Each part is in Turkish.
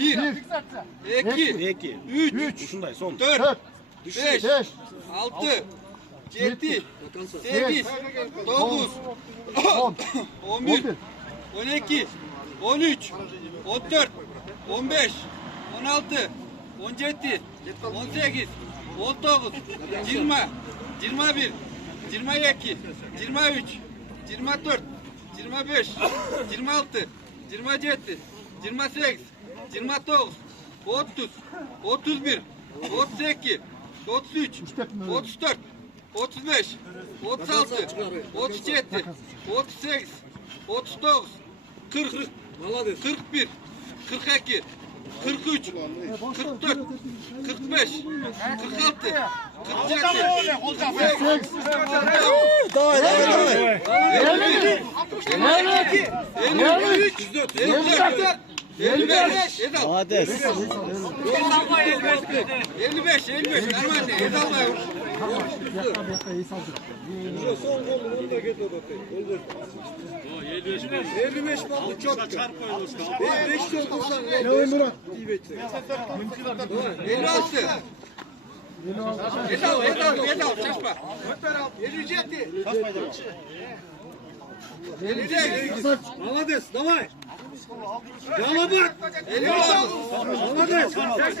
1, 2, 3, Şundayız son. 4, 5, 6, 7, 8, 9, 10, 11, 12, 13, 14, 15, 16, 17, 18, 19, 20, 21, 22, 23, 24, 25, 26, 27, 28, 29, 30, 31, 32, 33, 34, 35, 36, 37, 38, 39, 40, 41, 42, 43, 44, 45, 46, 47, 55, Hades. 55, Armağan Edal'la Son golü onu da getir bakayım. 55 ballı çok. 5 olursan ne olur Murat? 56. Edal, şaşma. 57. 58. Молодец, давай. Yalabık. 56. Молодец. Vurar.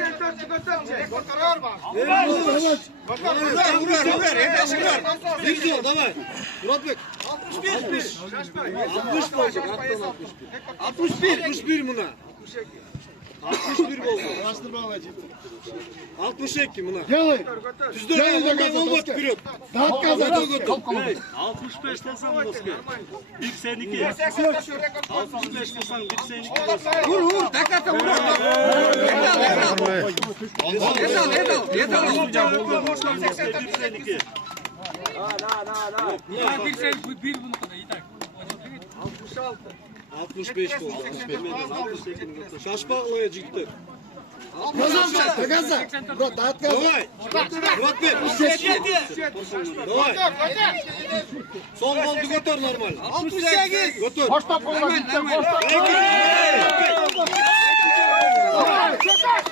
Victor, давай. Murat Bek. 61 buna. 61 oldu. 62 buna. Делай. Düzdür. Olmak bir. Dağıt kazan. 65 desen Moskva. 1 sen 2. 65 desen 1 sen 2. Vur. Dakika vur. Edal. 1 sen 2. Bir şey bir bunu kadar iyi tak. 65 oldu. Şaşmakla çıktı. Kazan. Kazan. Murat dağıt kazan. Давай. Murat Bey. Давай. Son gol götür normal. 68. Götür. Boş top olma.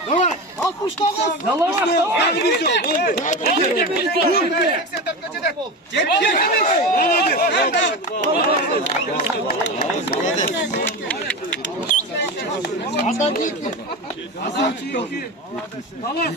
Давай. 69. Yallah. Hadi bir gol. Oldu. 70. Adam değil ki. Tamam.